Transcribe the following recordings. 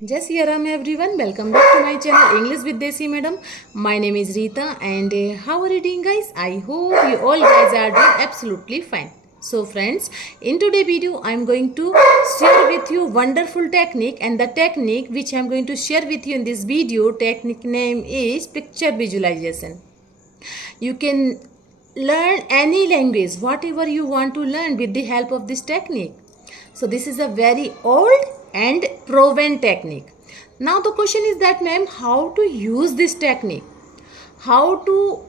Jai Shri Ram everyone, welcome back to my channel English with Desi Madam. My name is Rita and how are you doing guys? I hope you all guys are doing absolutely fine. So friends, in today's video I am going to share with you wonderful technique, and the technique which I am going to share with you in this video, technique name is picture visualization. You can learn any language, whatever you want to learn with the help of this technique. So this is a very old and proven technique. Now the question is that ma'am, how to use this technique? How to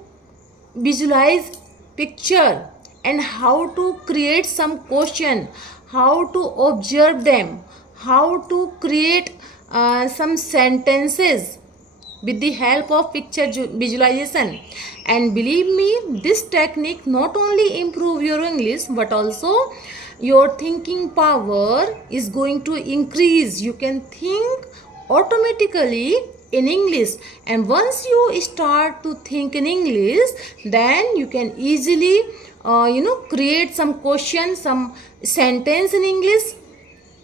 visualize picture and how to create some question, how to observe them, how to create some sentences with the help of picture visualization. And believe me, this technique not only improve your English but also your thinking power is going to increase. You can think automatically in English, and once you start to think in English, then you can easily create some question, some sentence in English,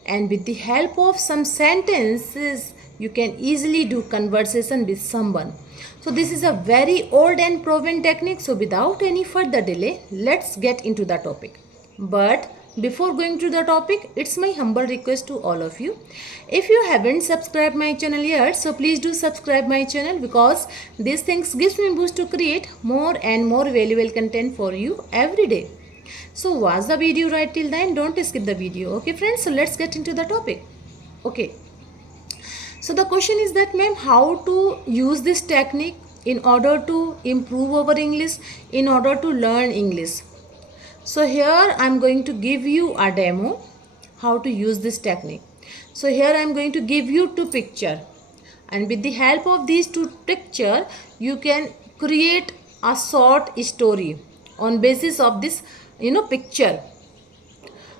and with the help of some sentences you can easily do conversation with someone. So this is a very old and proven technique. So without any further delay, let's get into the topic. But before going to the topic, it's my humble request to all of you, if you haven't subscribed my channel yet, so please do subscribe my channel, because these things gives me boost to create more and more valuable content for you every day. So watch the video right till the end, don't skip the video. Okay friends, so let's get into the topic. Okay, so the question is that ma'am, how to use this technique in order to improve our English, in order to learn English. So here I am going to give you a demo how to use this technique. So here I am going to give you two picture, and with the help of these two picture you can create a short story on basis of this picture.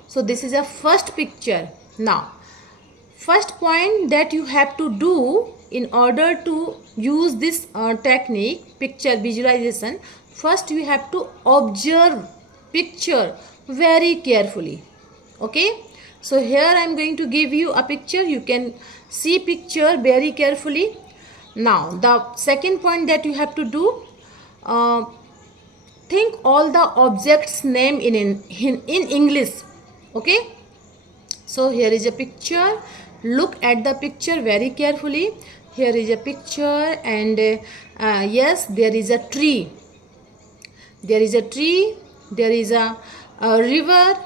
So this is a first picture. Now first point that you have to do in order to use this technique, picture visualization, first you have to observe picture very carefully. Okay, so here I am going to give you a picture. You can see picture very carefully. Now the second point that you have to do, think all the objects name in English. Okay, so here is a picture. Look at the picture very carefully. Here is a picture, and yes, there is a tree. There is a tree. There is a river,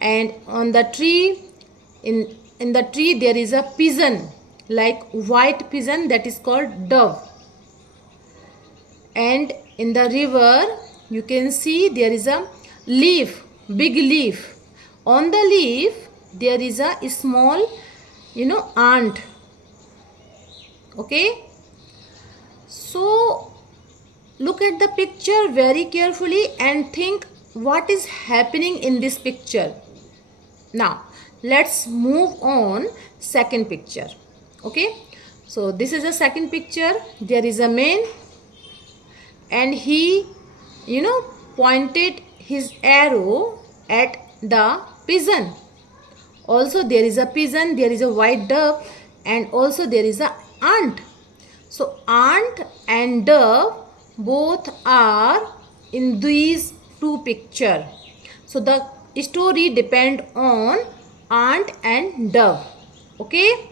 and on the tree, in the tree there is a pigeon, like white pigeon, that is called dove. And in the river you can see there is a leaf, big leaf. On the leaf there is a small ant. Okay, so look at the picture very carefully and think what is happening in this picture. Now let's move on second picture. Okay, so this is a second picture. There is a man, and he pointed his arrow at the pigeon. Also there is a pigeon, there is a white dove, and also there is a ant. So ant and dove both are in these two picture. So the story depend on ant and dove. Okay,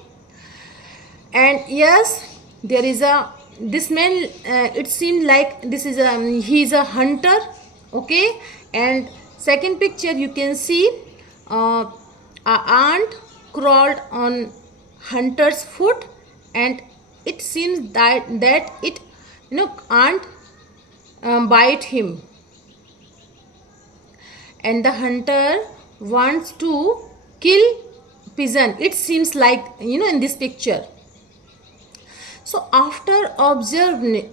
and yes, there is a this man, it seemed like this is he is a hunter. Okay, and second picture you can see a ant crawled on hunter's foot, and it seems that it ant bite him, and the hunter wants to kill pigeon, it seems like in this picture. So after observing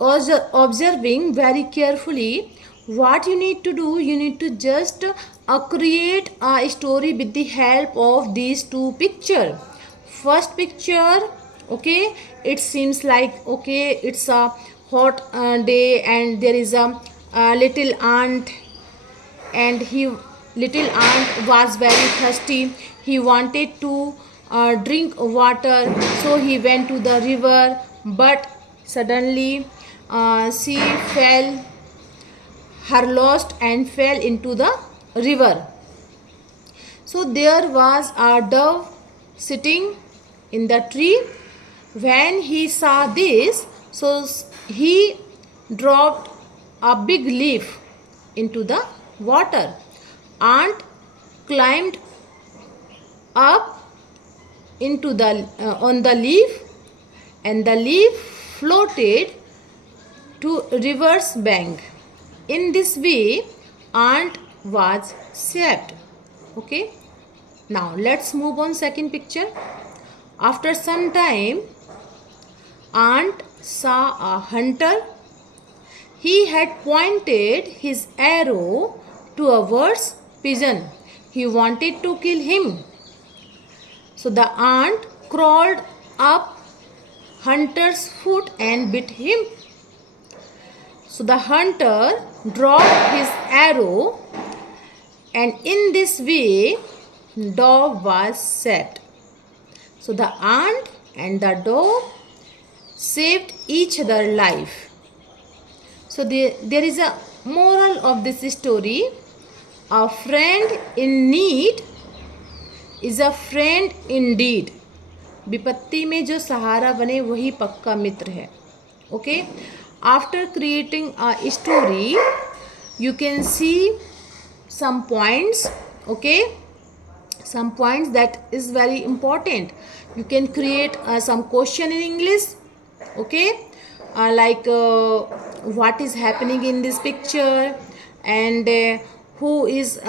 very carefully, what you need to do, you need to just create a story with the help of these two picture. First picture, okay, it seems like, okay, it's a hot day, and there is a little ant, and little ant was very thirsty. He wanted to drink water. So he went to the river, but suddenly she fell, her lost, and fell into the river. So there was a dove sitting in the tree. When he saw this, so he dropped a big leaf into the water. Ant climbed up into the on the leaf, and the leaf floated to river's bank. In this way, ant was saved. Okay, now let's move on second picture. After some time, ant saw a hunter. He had pointed his arrow towards pigeon. He wanted to kill him. So the ant crawled up hunter's foot and bit him. So the hunter dropped his arrow, and in this way dog was saved. So the ant and the dog saved each other's life. So there is a moral of this story. A friend in need is a friend indeed. विपत्ति में जो सहारा बने वही पक्का मित्र है. Okay, after creating a story, you can see some points. Okay, some points that is very important. You can create some question in English. Okay, like what is happening in this picture, and who is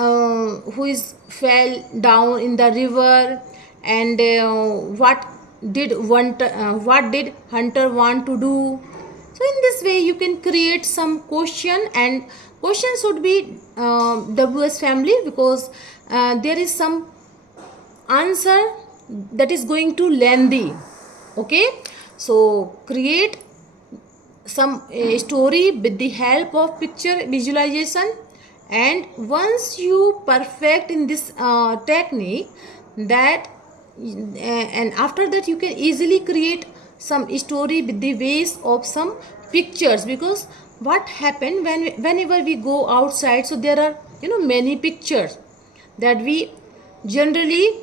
fell down in the river, and what did hunter want to do. So in this way you can create some question, and question should be WS family, because there is some answer that is going to lengthy. Okay, so create some story with the help of picture visualization, and once you perfect in this technique, that and after that you can easily create some story with the ways of some pictures. Because what happen whenever we go outside, so there are many pictures that we generally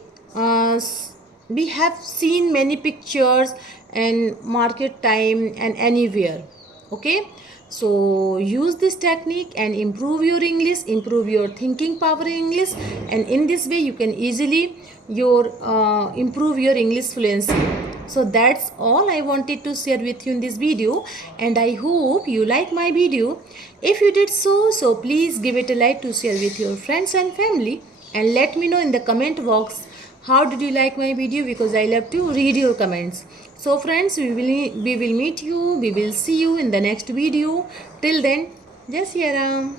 we have seen many pictures in market time and anywhere. Okay, so use this technique and improve your English, improve your thinking power in English, and in this way you can easily improve your English fluency. So that's all I wanted to share with you in this video, and I hope you like my video. If you did so please give it a like to share with your friends and family, and let me know in the comment box how did you like my video, because I love to read your comments. So friends, we will meet you, we will see you in the next video. Till then, Jai Shri Ram.